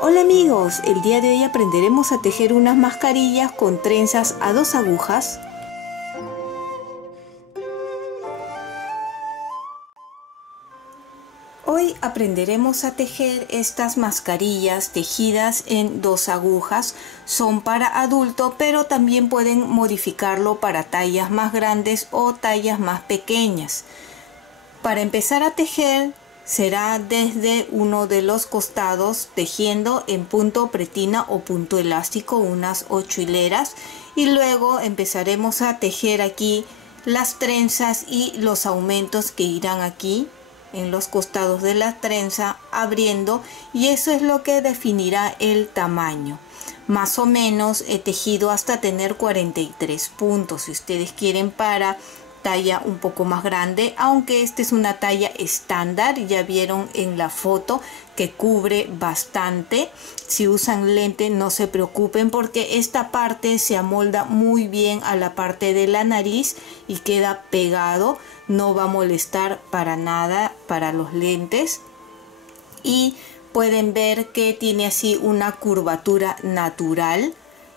Hola amigos, el día de hoy aprenderemos a tejer unas mascarillas con trenzas a 2 agujas. Hoy aprenderemos a tejer estas mascarillas tejidas en 2 agujas. Son para adulto, pero también pueden modificarlo para tallas más grandes o tallas más pequeñas. Para empezar a tejer será desde uno de los costados, tejiendo en punto pretina o punto elástico unas 8 hileras, y luego empezaremos a tejer aquí las trenzas y los aumentos que irán aquí en los costados de la trenza, abriendo, y eso es lo que definirá el tamaño. Más o menos he tejido hasta tener 43 puntos. Si ustedes quieren para talla un poco más grande, aunque esta es una talla estándar, ya vieron en la foto que cubre bastante. Si usan lente no se preocupen, porque esta parte se amolda muy bien a la parte de la nariz y queda pegado, no va a molestar para nada para los lentes. Y pueden ver que tiene así una curvatura natural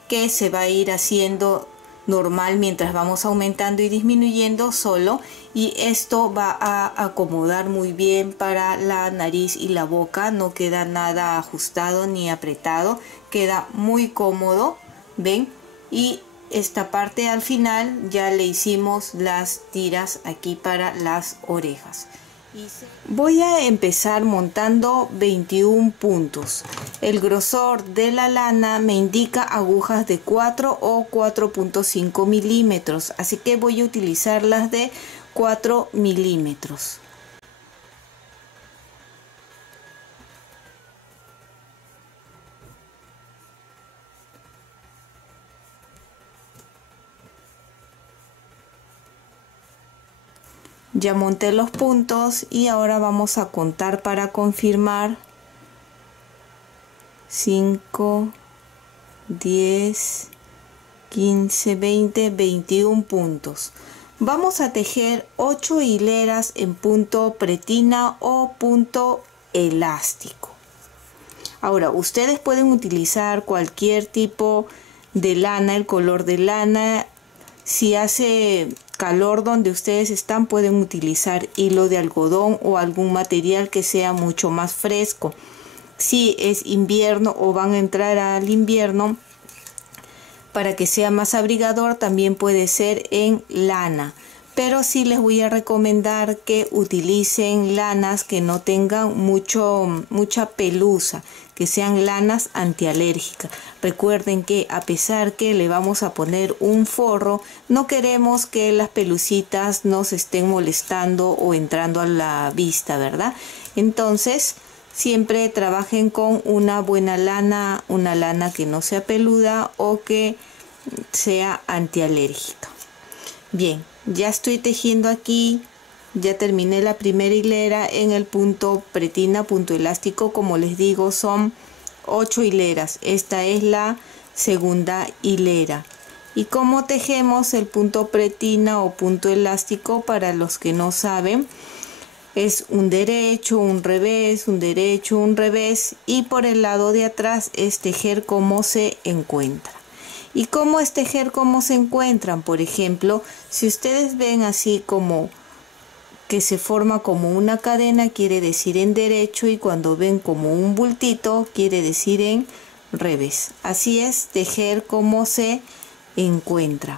que se va a ir haciendo normal mientras vamos aumentando y disminuyendo solo, y esto va a acomodar muy bien para la nariz y la boca. No queda nada ajustado ni apretado, queda muy cómodo, ven. Y esta parte al final ya le hicimos las tiras aquí para las orejas. Voy a empezar montando 21 puntos. El grosor de la lana me indica agujas de 4 o 4.5 milímetros, así que voy a utilizar las de 4 milímetros. Ya monté los puntos y ahora vamos a contar para confirmar. 5, 10, 15, 20, 21 puntos. Vamos a tejer 8 hileras en punto pretina o punto elástico. Ahora, ustedes pueden utilizar cualquier tipo de lana, el color de lana. Si hace calor donde ustedes están, pueden utilizar hilo de algodón o algún material que sea mucho más fresco. Si es invierno o van a entrar al invierno, para que sea más abrigador, también puede ser en lana. Pero sí les voy a recomendar que utilicen lanas que no tengan mucha pelusa, que sean lanas antialérgicas. Recuerden que a pesar que le vamos a poner un forro, no queremos que las pelucitas nos estén molestando o entrando a la vista, ¿verdad? Entonces, siempre trabajen con una buena lana, una lana que no sea peluda o que sea antialérgica. Bien, ya estoy tejiendo aquí, ya terminé la primera hilera en el punto pretina, punto elástico. Como les digo, son 8 hileras. Esta es la segunda hilera. ¿Y cómo tejemos el punto pretina o punto elástico? Para los que no saben, es un derecho, un revés, un derecho, un revés, y por el lado de atrás es tejer como se encuentra. ¿Y cómo es tejer como se encuentran? Por ejemplo, si ustedes ven así como que se forma como una cadena, quiere decir en derecho, y cuando ven como un bultito, quiere decir en revés. Así es tejer como se encuentra.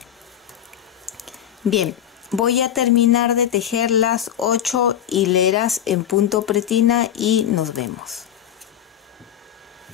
Bien, voy a terminar de tejer las 8 hileras en punto pretina y nos vemos.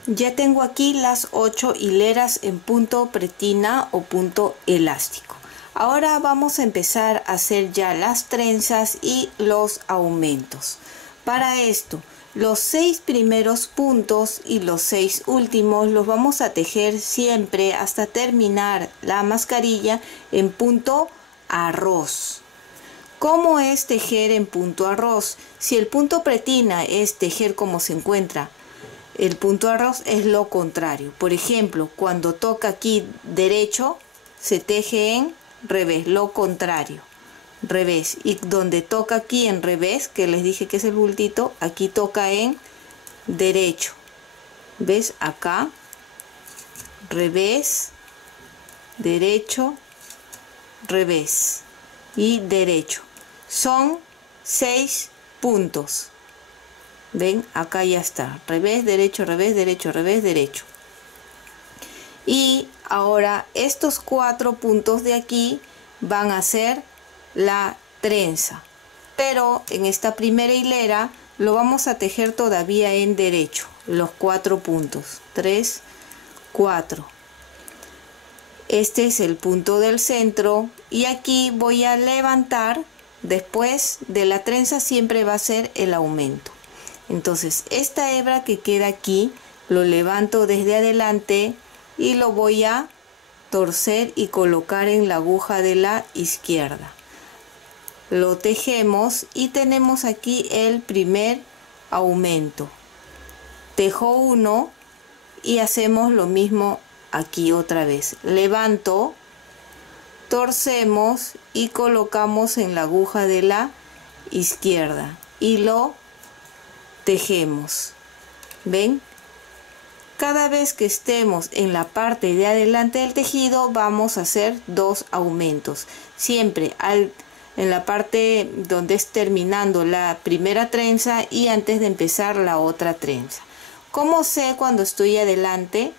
Ya tengo aquí las 8 hileras en punto pretina o punto elástico. Ahora vamos a empezar a hacer ya las trenzas y los aumentos. Para esto, los 6 primeros puntos y los 6 últimos los vamos a tejer siempre hasta terminar la mascarilla en punto arroz. ¿Cómo es tejer en punto arroz? Si el punto pretina es tejer como se encuentra, el punto arroz es lo contrario. Por ejemplo, cuando toca aquí derecho, se teje en revés, lo contrario, revés. Y donde toca aquí en revés, que les dije que es el bultito, aquí toca en derecho. ¿Ves? Acá, revés, derecho, revés y derecho. Son 6 puntos. ¿Ven? Acá ya está. Revés, derecho, revés, derecho, revés, derecho. Y ahora estos 4 puntos de aquí van a ser la trenza. Pero en esta primera hilera lo vamos a tejer todavía en derecho. Los 4 puntos. 3, 4. Este es el punto del centro. Y aquí voy a levantar. Después de la trenza siempre va a ser el aumento. Entonces esta hebra que queda aquí lo levanto desde adelante y lo voy a torcer y colocar en la aguja de la izquierda. Lo tejemos y tenemos aquí el primer aumento. Tejo 1 y hacemos lo mismo aquí otra vez. Levanto, torcemos y colocamos en la aguja de la izquierda y lo tejemos. ¿Ven? Cada vez que estemos en la parte de adelante del tejido vamos a hacer 2 aumentos. Siempre en la parte donde es terminando la primera trenza y antes de empezar la otra trenza. ¿Cómo sé cuando estoy adelante?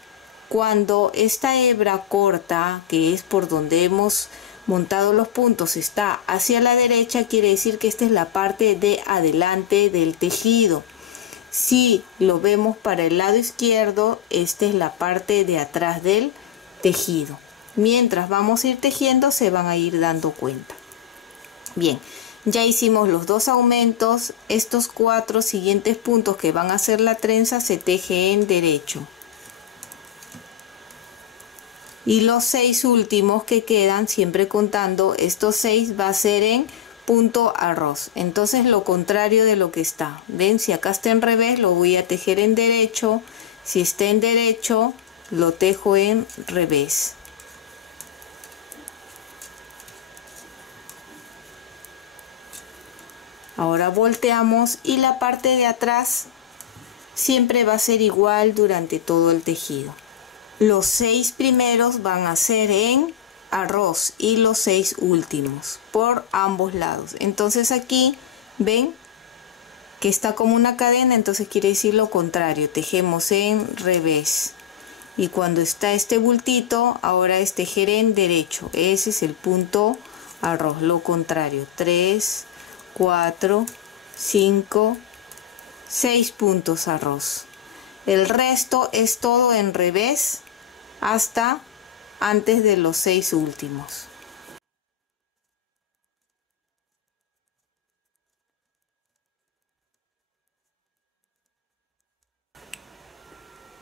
Cuando esta hebra corta, que es por donde hemos montado los puntos, está hacia la derecha, quiere decir que esta es la parte de adelante del tejido. Si lo vemos para el lado izquierdo, esta es la parte de atrás del tejido. Mientras vamos a ir tejiendo, se van a ir dando cuenta. Bien, ya hicimos los 2 aumentos. Estos 4 siguientes puntos que van a hacer la trenza se teje en derecho. Y los 6 últimos que quedan, siempre contando, estos 6 va a ser en punto arroz. Entonces lo contrario de lo que está. Ven, si acá está en revés lo voy a tejer en derecho. Si está en derecho lo tejo en revés. Ahora volteamos y la parte de atrás siempre va a ser igual durante todo el tejido. Los 6 primeros van a ser en arroz y los 6 últimos por ambos lados. Entonces aquí ven que está como una cadena, entonces quiere decir lo contrario, tejemos en revés. Y cuando está este bultito, ahora es tejer en derecho. Ese es el punto arroz, lo contrario. 3, 4, 5, 6 puntos arroz. El resto es todo en revés hasta antes de los 6 últimos.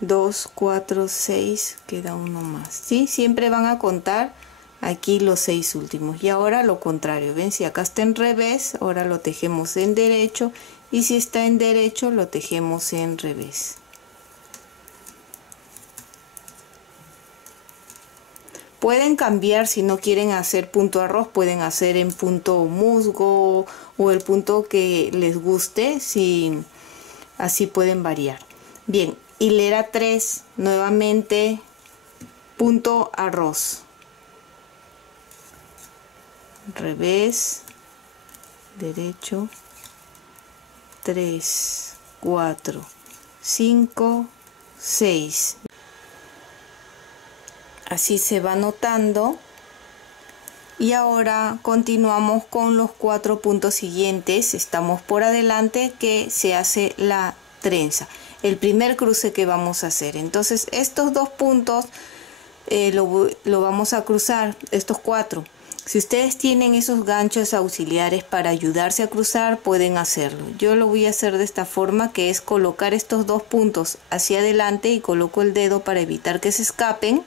Dos, 4, 6, queda uno más. ¿Sí? Siempre van a contar aquí los 6 últimos. Y ahora lo contrario. Ven, si acá está en revés, ahora lo tejemos en derecho. Y si está en derecho, lo tejemos en revés. Pueden cambiar, si no quieren hacer punto arroz, pueden hacer en punto musgo o el punto que les guste, si así pueden variar. Bien, hilera 3, nuevamente punto arroz, revés, derecho, 3, 4, 5, 6. Así se va notando. Y ahora continuamos con los 4 puntos siguientes. Estamos por adelante que se hace la trenza. El primer cruce que vamos a hacer. Entonces estos 2 puntos lo vamos a cruzar, estos 4. Si ustedes tienen esos ganchos auxiliares para ayudarse a cruzar, pueden hacerlo. Yo lo voy a hacer de esta forma, que es colocar estos 2 puntos hacia adelante y coloco el dedo para evitar que se escapen.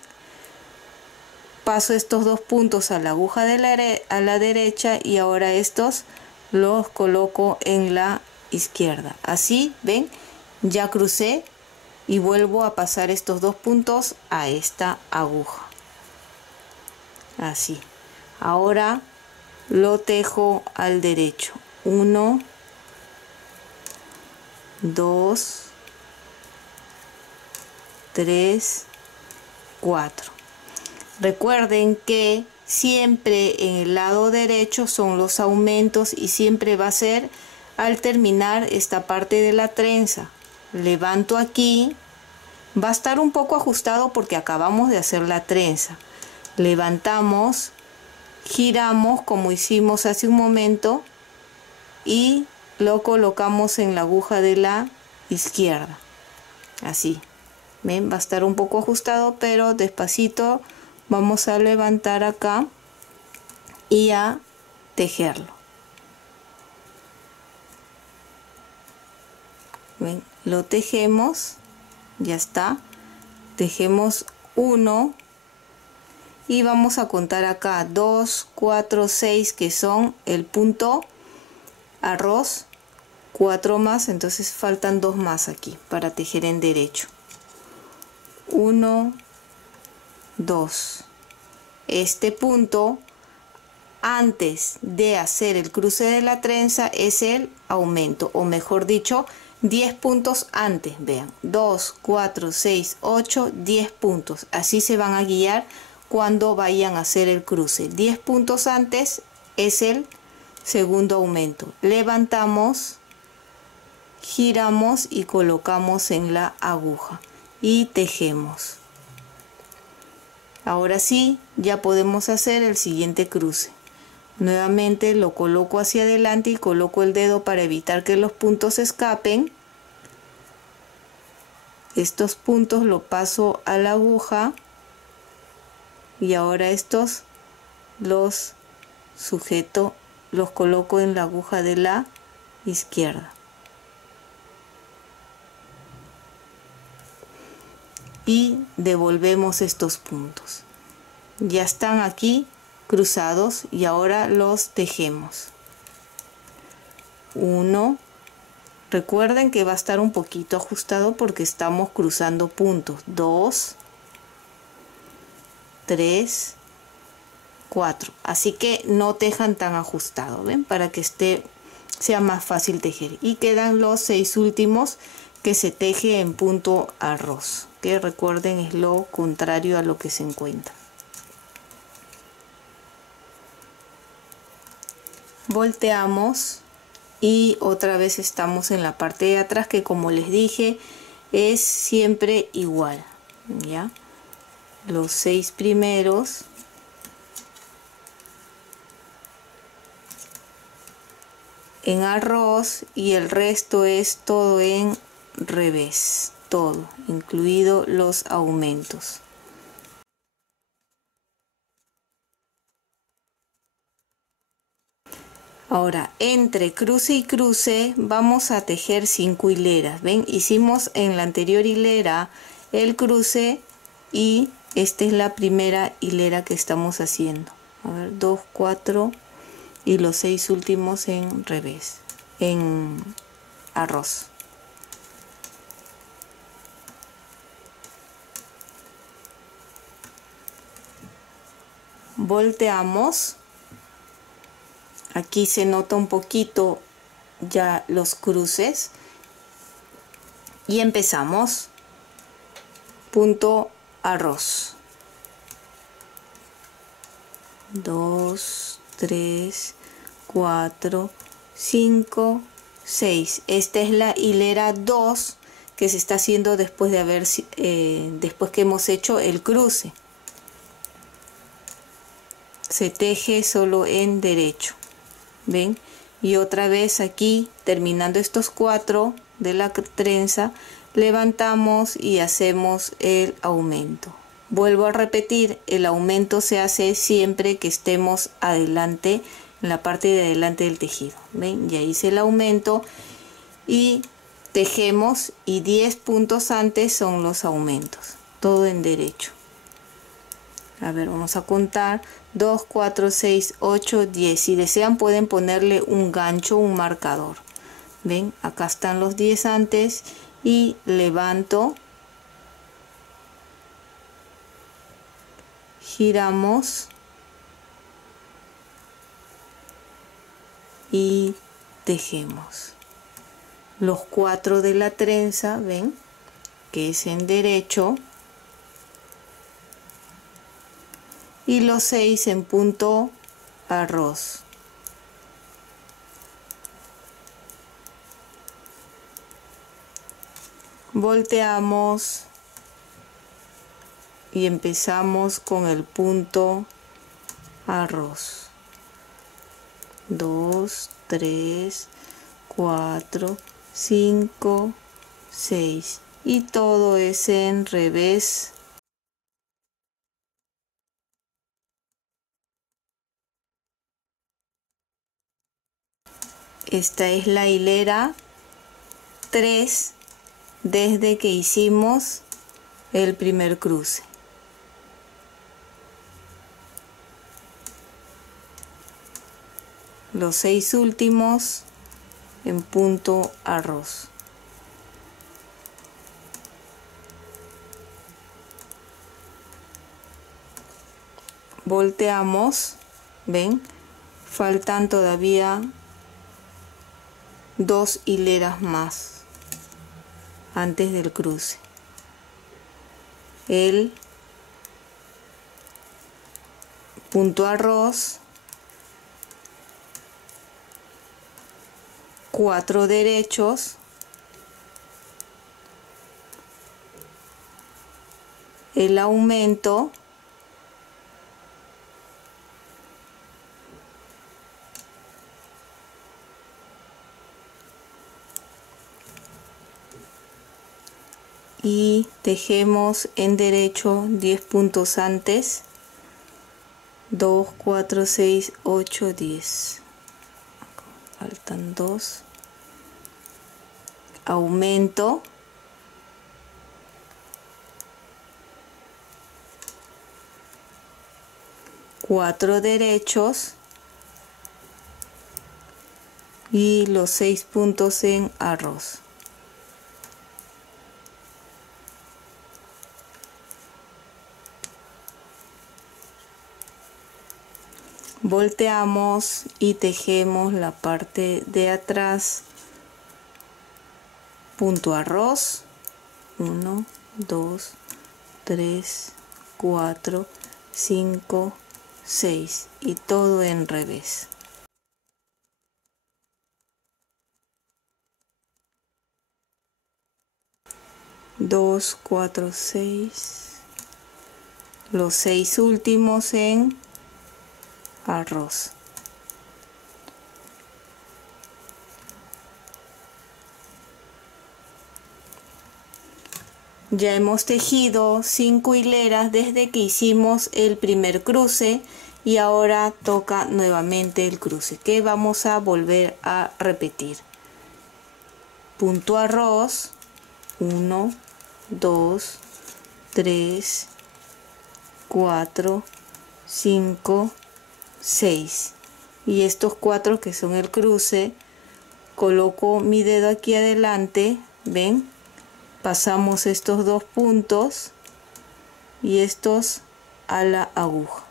Paso estos 2 puntos a la aguja de a la derecha y ahora estos los coloco en la izquierda. Así, ven, ya crucé y vuelvo a pasar estos 2 puntos a esta aguja. Así. Ahora lo tejo al derecho. 1, 2, 3, 4. Recuerden que siempre en el lado derecho son los aumentos y siempre va a ser al terminar esta parte de la trenza. Levanto aquí, va a estar un poco ajustado porque acabamos de hacer la trenza. Levantamos, giramos como hicimos hace un momento y lo colocamos en la aguja de la izquierda. Así, ven, va a estar un poco ajustado, pero despacito vamos a levantar acá y a tejerlo. Ven, lo tejemos, ya está. Tejemos 1 y vamos a contar acá 2, 4, 6, que son el punto arroz, 4 más, entonces faltan 2 más aquí para tejer en derecho. 1, 2. Este punto antes de hacer el cruce de la trenza es el aumento, o mejor dicho, 10 puntos antes. Vean, 2, 4, 6, 8, 10 puntos. Así se van a guiar cuando vayan a hacer el cruce. 10 puntos antes es el segundo aumento. Levantamos, giramos y colocamos en la aguja y tejemos. Ahora sí, ya podemos hacer el siguiente cruce. Nuevamente lo coloco hacia adelante y coloco el dedo para evitar que los puntos escapen. Estos puntos lo paso a la aguja y ahora estos los sujeto, los coloco en la aguja de la izquierda. Y devolvemos estos puntos. Ya están aquí cruzados y ahora los tejemos. 1. Recuerden que va a estar un poquito ajustado porque estamos cruzando puntos. 2, 3, 4. Así que no tejan tan ajustado, ¿ven? Para que sea más fácil tejer. Y quedan los 6 últimos que se teje en punto arroz, que recuerden es lo contrario a lo que se encuentra. Volteamos y otra vez estamos en la parte de atrás, que como les dije es siempre igual, ¿ya? Los 6 primeros en arroz y el resto es todo en revés, todo, incluido los aumentos. Ahora, entre cruce y cruce vamos a tejer 5 hileras. ¿Ven? Hicimos en la anterior hilera el cruce y esta es la primera hilera que estamos haciendo. A ver, 2, 4 y los 6 últimos en revés, en arroz. Volteamos. Aquí se nota un poquito ya los cruces y empezamos punto arroz. 2, 3, 4, 5, 6. Esta es la hilera 2 que se está haciendo después que hemos hecho el cruce. Se teje solo en derecho. ¿Ven? Y otra vez aquí, terminando estos 4 de la trenza, levantamos y hacemos el aumento. Vuelvo a repetir, el aumento se hace siempre que estemos adelante, en la parte de adelante del tejido. ¿Ven? Ya hice el aumento y tejemos, y 10 puntos antes son los aumentos, todo en derecho. A ver, vamos a contar. 2, 4, 6, 8, 10. Si desean pueden ponerle un gancho, un marcador. Ven, acá están los 10 antes y levanto, giramos y tejemos los 4 de la trenza. Ven, que es en derecho, y los 6 en punto arroz. Volteamos y empezamos con el punto arroz. 2, 3, 4, 5, 6 y todo es en revés. Esta es la hilera 3 desde que hicimos el primer cruce. Los 6 últimos en punto arroz. Volteamos, ven, faltan todavía 2 hileras más antes del cruce. El punto arroz, 4 derechos, el aumento, y tejemos en derecho 10 puntos antes. 2, 4, 6, 8, 10. Faltan 2. Aumento. Cuatro derechos. Y los 6 puntos en arroz. Volteamos y tejemos la parte de atrás, punto arroz, 1, 2, 3, 4, 5, 6 y todo en revés. Dos, 4, 6, los 6 últimos en arroz. Ya hemos tejido 5 hileras desde que hicimos el primer cruce y ahora toca nuevamente el cruce que vamos a volver a repetir. Punto arroz, 1, 2, 3, 4, 5, 6 y estos 4 que son el cruce, coloco mi dedo aquí adelante, ven, pasamos estos 2 puntos y estos a la aguja,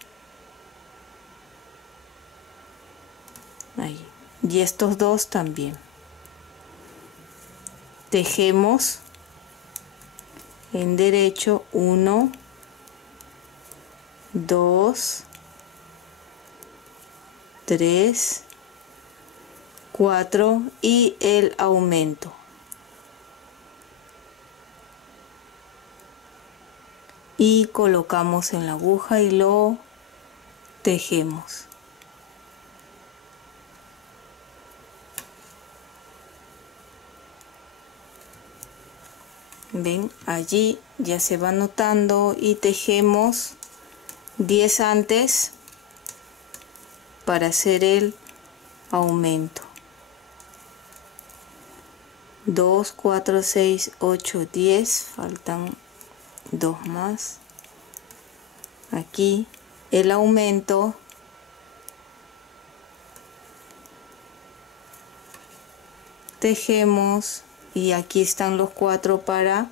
ahí, y estos 2 también. Tejemos en derecho 1, 2, 3, 4 y el aumento. Y colocamos en la aguja y lo tejemos. Ven, allí ya se va notando y tejemos 10 antes para hacer el aumento. 2, 4, 6, 8, 10, faltan 2 más. Aquí el aumento, tejemos y aquí están los 4 para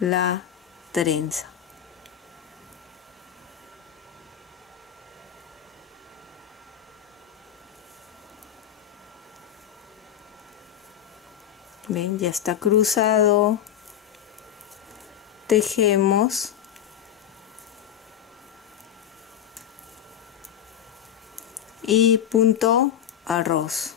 la trenza. Ven, ya está cruzado. tejemos y punto arroz.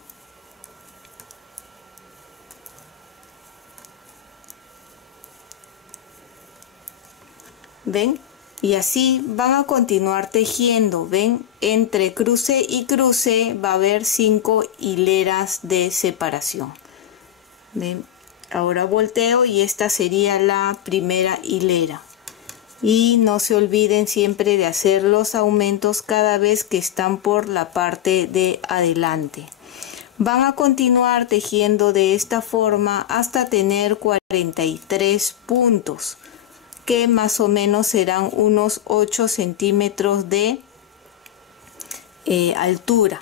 ¿Ven? Y así van a continuar tejiendo. ¿Ven? Entre cruce y cruce va a haber 5 hileras de separación. ¿Ven? Ahora volteo y esta sería la primera hilera. Y no se olviden siempre de hacer los aumentos cada vez que están por la parte de adelante. Van a continuar tejiendo de esta forma hasta tener 43 puntos, que más o menos serán unos 8 centímetros de altura.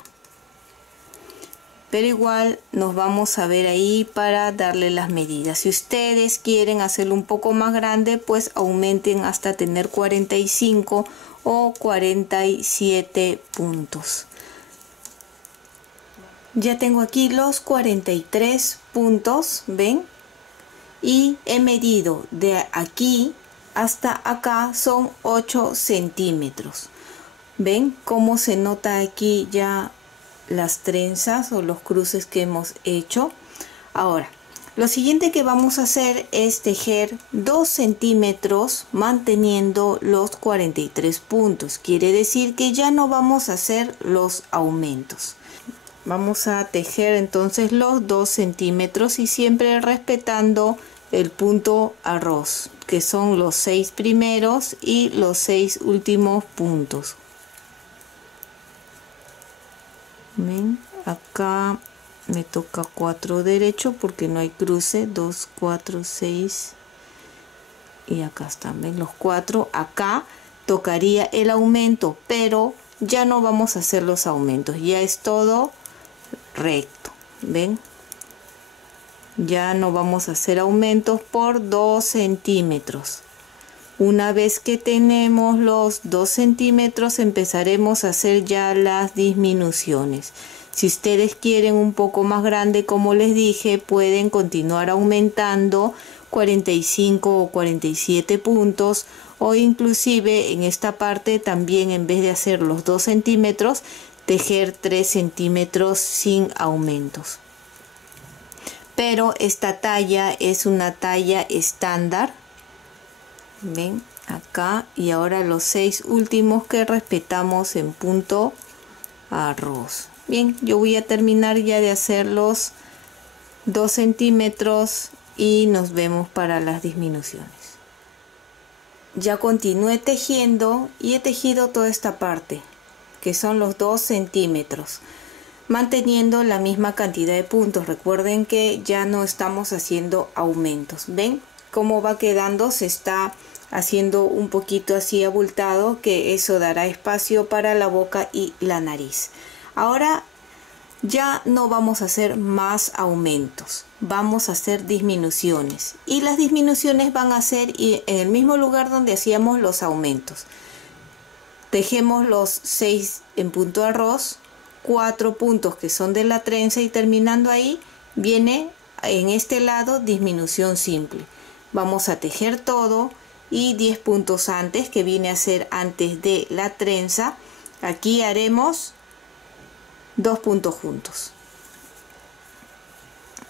Pero igual nos vamos a ver ahí para darle las medidas. Si ustedes quieren hacerlo un poco más grande, pues aumenten hasta tener 45 o 47 puntos. Ya tengo aquí los 43 puntos, ¿ven? Y he medido de aquí hasta acá, son 8 centímetros. ¿Ven cómo se nota aquí ya las trenzas o los cruces que hemos hecho? Ahora, lo siguiente que vamos a hacer es tejer 2 centímetros manteniendo los 43 puntos. Quiere decir que ya no vamos a hacer los aumentos. Vamos a tejer entonces los 2 centímetros y siempre respetando el punto arroz, que son los 6 primeros y los 6 últimos puntos. ¿Ven? Acá me toca 4 derecho porque no hay cruce. 2, 4, 6 y acá están, ¿ven? Los 4. Acá tocaría el aumento, pero ya no vamos a hacer los aumentos, ya es todo recto. ¿Ven? Ya no vamos a hacer aumentos por 2 centímetros. Una vez que tenemos los 2 centímetros empezaremos a hacer ya las disminuciones. Si ustedes quieren un poco más grande, como les dije, pueden continuar aumentando 45 o 47 puntos, o inclusive en esta parte también, en vez de hacer los 2 centímetros, tejer 3 centímetros sin aumentos. Pero esta talla es una talla estándar. Ven acá, y ahora los 6 últimos que respetamos en punto arroz. Bien, yo voy a terminar ya de hacer los 2 centímetros y nos vemos para las disminuciones. Ya continué tejiendo y he tejido toda esta parte, que son los 2 centímetros, manteniendo la misma cantidad de puntos. Recuerden que ya no estamos haciendo aumentos. ¿Ven cómo va quedando? Se está haciendo un poquito así abultado, que eso dará espacio para la boca y la nariz. Ahora ya no vamos a hacer más aumentos, vamos a hacer disminuciones, y las disminuciones van a ser en el mismo lugar donde hacíamos los aumentos. Tejemos los 6 en punto arroz, 4 puntos que son de la trenza, y terminando ahí viene en este lado disminución simple. Vamos a tejer todo y 10 puntos antes, que viene a ser antes de la trenza, aquí haremos 2 puntos juntos.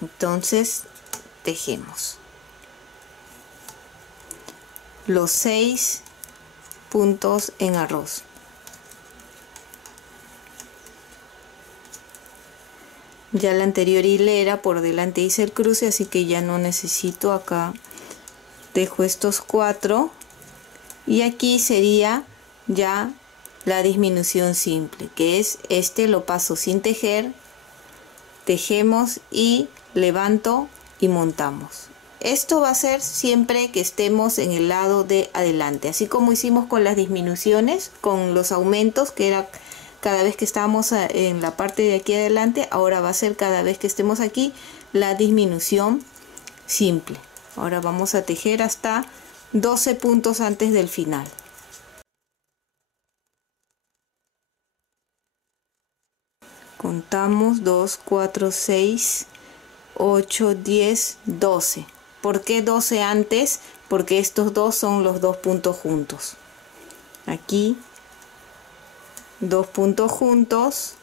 Entonces tejemos los 6 puntos en arroz. Ya la anterior hilera por delante hice el cruce, así que ya no necesito. Acá dejo estos 4 y aquí sería ya la disminución simple, que es este, lo paso sin tejer, tejemos y levanto y montamos. Esto va a ser siempre que estemos en el lado de adelante, así como hicimos con las disminuciones, con los aumentos, que era cada vez que estábamos en la parte de aquí adelante. Ahora va a ser cada vez que estemos aquí la disminución simple. Ahora vamos a tejer hasta 12 puntos antes del final. Contamos 2, 4, 6, 8, 10, 12. ¿Por qué 12 antes? porque estos dos son los dos puntos juntos. Aquí 2 puntos juntos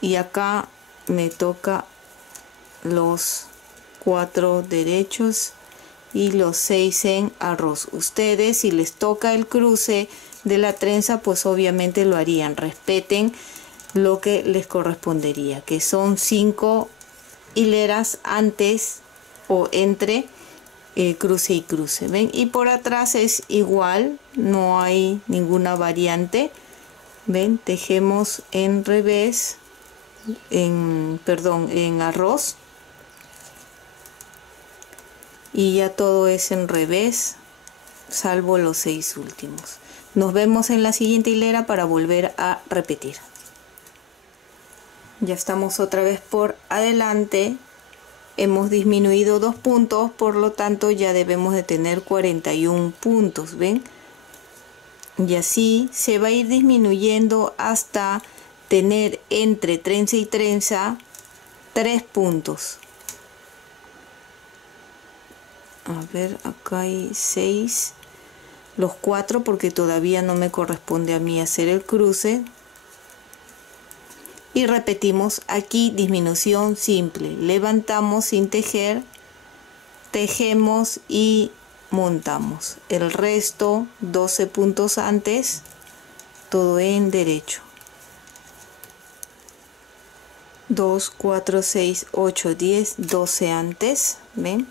y acá me toca los 4 derechos y los 6 en arroz. Ustedes, si les toca el cruce de la trenza, pues obviamente lo harían. Respeten lo que les correspondería, que son 5 hileras antes o entre cruce y cruce. ¿Ven? Y por atrás es igual, no hay ninguna variante. ¿Ven? Tejemos en revés, en arroz. Y ya todo es en revés, salvo los 6 últimos. Nos vemos en la siguiente hilera para volver a repetir. Ya estamos otra vez por adelante. Hemos disminuido 2 puntos, por lo tanto ya debemos de tener 41 puntos. ¿Ven? Y así se va a ir disminuyendo hasta tener entre trenza y trenza 3 puntos. A ver, acá hay 6, los 4 porque todavía no me corresponde a mí hacer el cruce. Y repetimos aquí disminución simple. Levantamos sin tejer, tejemos y montamos. El resto 12 puntos antes, todo en derecho. 2, 4, 6, 8, 10, 12 antes. ¿Ven?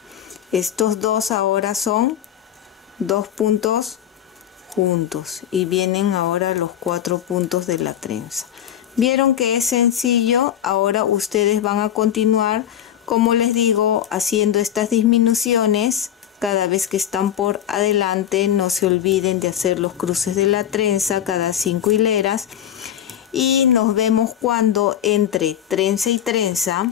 Estos dos ahora son 2 puntos juntos y vienen ahora los 4 puntos de la trenza. Vieron que es sencillo. Ahora ustedes van a continuar, como les digo, haciendo estas disminuciones cada vez que están por adelante. No se olviden de hacer los cruces de la trenza cada 5 hileras y nos vemos cuando entre trenza y trenza,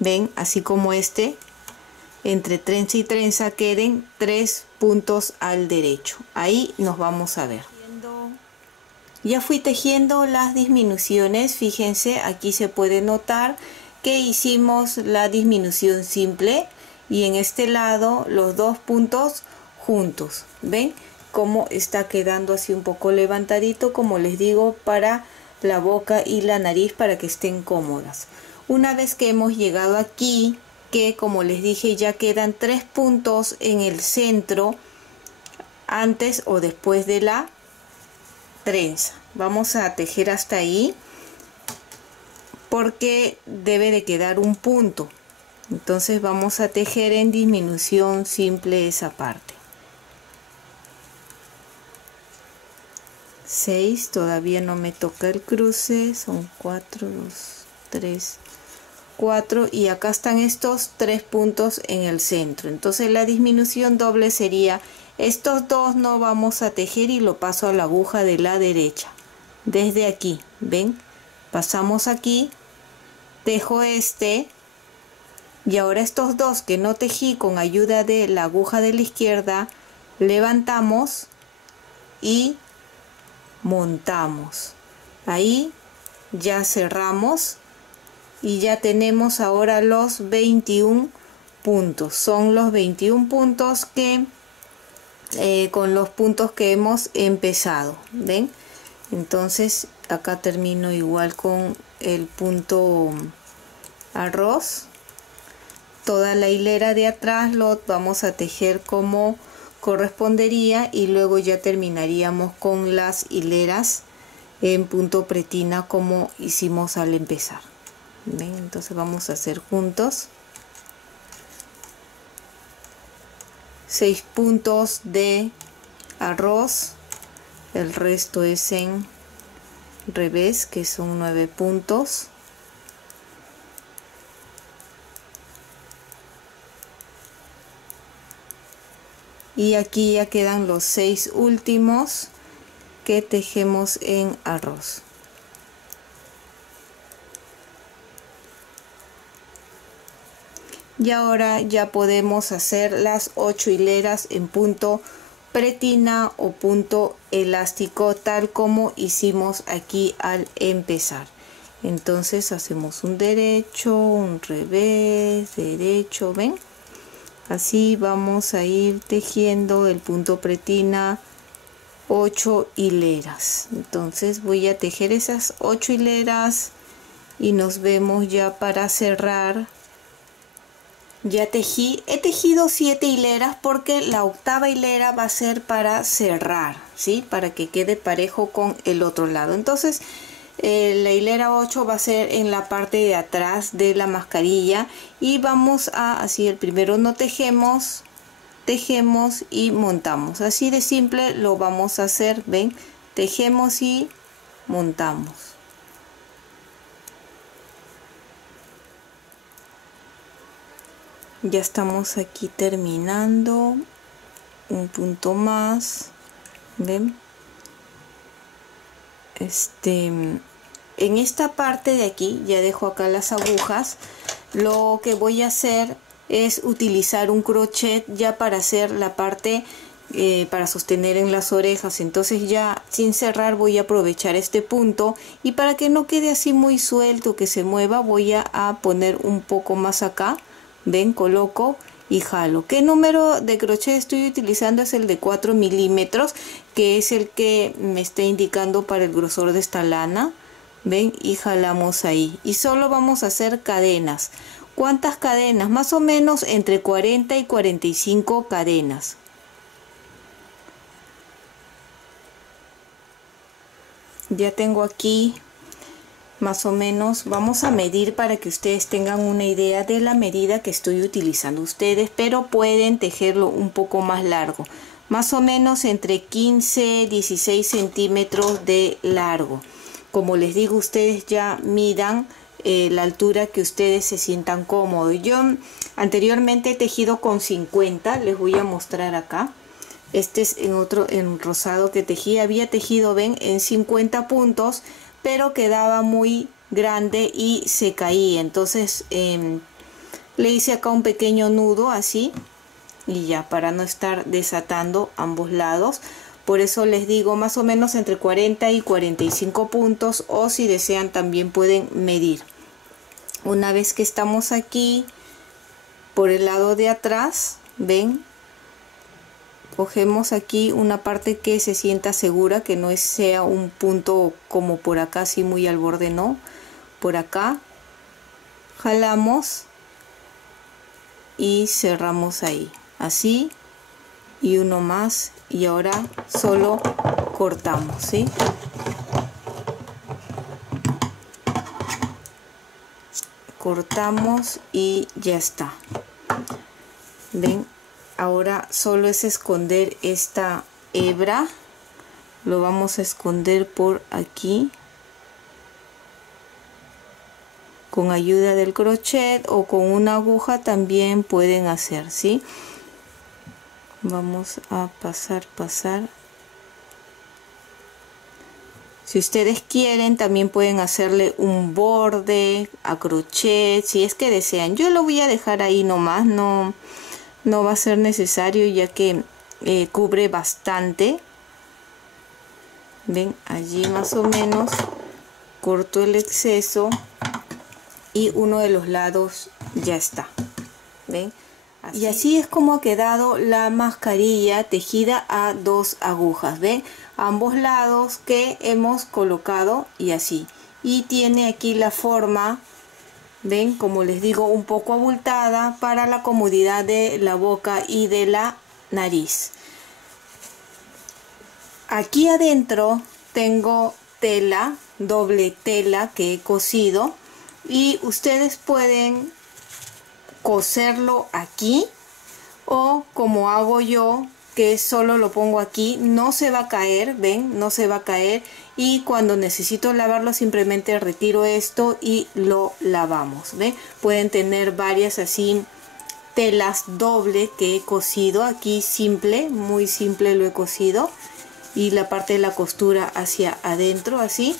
ven, así como entre trenza y trenza queden 3 puntos al derecho. Ahí nos vamos a ver. Ya fui tejiendo las disminuciones. Fíjense, aquí se puede notar que hicimos la disminución simple y en este lado los 2 puntos juntos. ¿Ven cómo está quedando así un poco levantadito? Como les digo, para la boca y la nariz, para que estén cómodas. Una vez que hemos llegado aquí, que como les dije ya quedan 3 puntos en el centro antes o después de la trenza. Vamos a tejer hasta ahí porque debe de quedar un punto. Entonces vamos a tejer en disminución simple esa parte. 6, todavía no me toca el cruce, son 4, 2, 3, 4 y acá están estos 3 puntos en el centro. Entonces la disminución doble sería estos dos, no vamos a tejer y lo paso a la aguja de la derecha desde aquí. Ven, pasamos aquí, tejo y ahora estos dos que no tejí con ayuda de la aguja de la izquierda, levantamos y montamos. Ahí ya cerramos y ya tenemos ahora los 21 puntos. Son los 21 puntos que con los puntos que hemos empezado. ¿Ven? Entonces acá termino igual con el punto arroz. Toda la hilera de atrás lo vamos a tejer como correspondería y luego ya terminaríamos con las hileras en punto pretina como hicimos al empezar. ¿Ven? Entonces vamos a hacer juntos 6 puntos de arroz, el resto es en revés, que son 9 puntos. Y aquí ya quedan los 6 últimos que tejemos en arroz. Y ahora ya podemos hacer las 8 hileras en punto pretina o punto elástico, tal como hicimos aquí al empezar. Entonces hacemos un derecho, un revés, derecho, ¿ven? Así vamos a ir tejiendo el punto pretina 8 hileras. Entonces voy a tejer esas 8 hileras y nos vemos ya para cerrar. Ya he tejido 7 hileras porque la octava hilera va a ser para cerrar, ¿sí? Para que quede parejo con el otro lado. Entonces la hilera 8 va a ser en la parte de atrás de la mascarilla y vamos a, así el primero no tejemos, tejemos y montamos. Así de simple lo vamos a hacer, ¿ven? Tejemos y montamos. Ya estamos aquí terminando, un punto más, ¿ven? En esta parte de aquí, ya dejo acá las agujas, lo que voy a hacer es utilizar un crochet ya para hacer la parte para sostener en las orejas. Entonces ya sin cerrar voy a aprovechar este punto y para que no quede así muy suelto que se mueva voy a poner un poco más acá. Ven, coloco y jalo. ¿Qué número de crochet estoy utilizando? Es el de 4 milímetros, que es el que me está indicando para el grosor de esta lana. Ven, y jalamos ahí. Y solo vamos a hacer cadenas. ¿Cuántas cadenas? Más o menos entre 40 y 45 cadenas. Ya tengo aquí más o menos, vamos a medir para que ustedes tengan una idea de la medida que estoy utilizando ustedes, pero pueden tejerlo un poco más largo, más o menos entre 15 y 16 centímetros de largo. Como les digo, ustedes ya midan la altura que ustedes se sientan cómodos. Yo anteriormente he tejido con 50, les voy a mostrar acá. Este es en rosado que tejí, había tejido, ven, en 50 puntos, pero quedaba muy grande y se caía. Entonces le hice acá un pequeño nudo así y ya, para no estar desatando ambos lados. Por eso les digo más o menos entre 40 y 45 puntos, o si desean también pueden medir. Una vez que estamos aquí por el lado de atrás, ven, cogemos aquí una parte que se sienta segura, que no sea un punto como por acá, así muy al borde, no. Por acá jalamos y cerramos ahí, así, y uno más, y ahora solo cortamos, ¿sí? Cortamos y ya está. Ven, ahora solo es esconder esta hebra, lo vamos a esconder por aquí con ayuda del crochet, o con una aguja también pueden hacer, ¿sí? Vamos a pasar. Si ustedes quieren también pueden hacerle un borde a crochet si es que desean. Yo lo voy a dejar ahí nomás, no va a ser necesario, ya que cubre bastante. Ven, allí más o menos corto el exceso y uno de los lados ya está. ¿Ven? Así. Y así es como ha quedado la mascarilla tejida a 2 agujas. ¿Ven? Ambos lados que hemos colocado y así. Y tiene aquí la forma, ven, como les digo, un poco abultada para la comodidad de la boca y de la nariz. Aquí adentro tengo tela, doble tela que he cosido, y ustedes pueden coserlo aquí, o como hago yo, que solo lo pongo aquí, no se va a caer, ven, no se va a caer, y cuando necesito lavarlo simplemente retiro esto y lo lavamos. ¿Ven? Pueden tener varias así telas doble que he cosido aquí, simple, muy simple lo he cosido, y la parte de la costura hacia adentro así,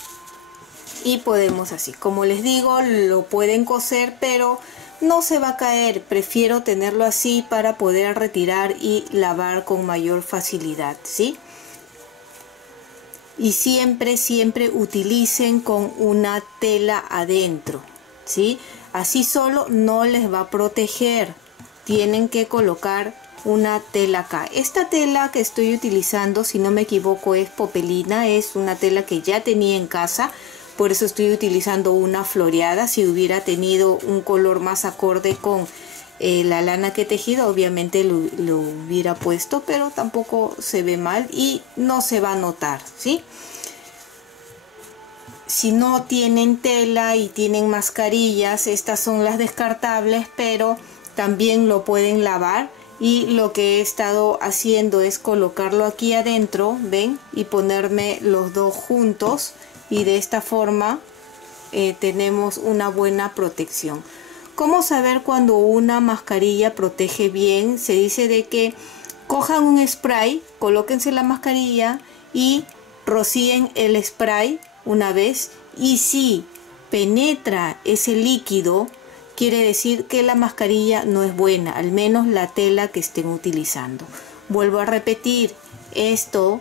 y podemos así, como les digo, lo pueden coser pero no se va a caer. Prefiero tenerlo así para poder retirar y lavar con mayor facilidad, ¿sí? Y siempre utilicen con una tela adentro, ¿sí? Así solo no les va a proteger. tienen que colocar una tela acá. Esta tela que estoy utilizando, si no me equivoco, es popelina, es una tela que ya tenía en casa, por eso estoy utilizando una floreada. Si hubiera tenido un color más acorde con la lana que he tejido, obviamente lo hubiera puesto, pero tampoco se ve mal y no se va a notar, ¿sí? Si no tienen tela y tienen mascarillas, estas son las descartables, pero también lo pueden lavar. Y lo que he estado haciendo es colocarlo aquí adentro, ¿ven? Y ponerme los dos juntos, y de esta forma tenemos una buena protección. ¿Cómo saber cuando una mascarilla protege bien? Se dice de que cojan un spray, colóquense la mascarilla y rocíen el spray una vez, y si penetra ese líquido, quiere decir que la mascarilla no es buena, al menos la tela que estén utilizando. Vuelvo a repetir, esto,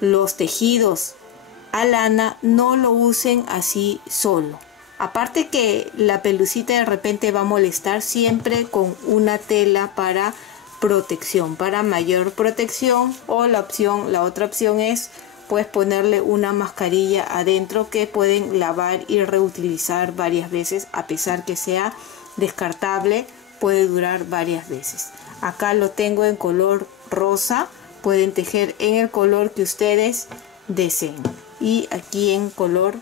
los tejidos a lana, no lo usen así solo. Aparte que la pelucita de repente va a molestar, siempre con una tela para protección, para mayor protección, o la otra opción es pues ponerle una mascarilla adentro que pueden lavar y reutilizar varias veces. A pesar que sea descartable, puede durar varias veces. Acá lo tengo en color rosa, pueden tejer en el color que ustedes deseen, y aquí en color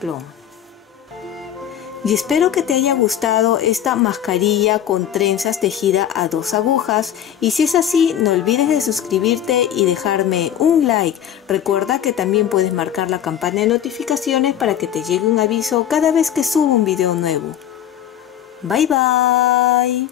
plomo. Y espero que te haya gustado esta mascarilla con trenzas tejida a 2 agujas. Y si es así, no olvides de suscribirte y dejarme un like. Recuerda que también puedes marcar la campana de notificaciones para que te llegue un aviso cada vez que subo un video nuevo. Bye bye.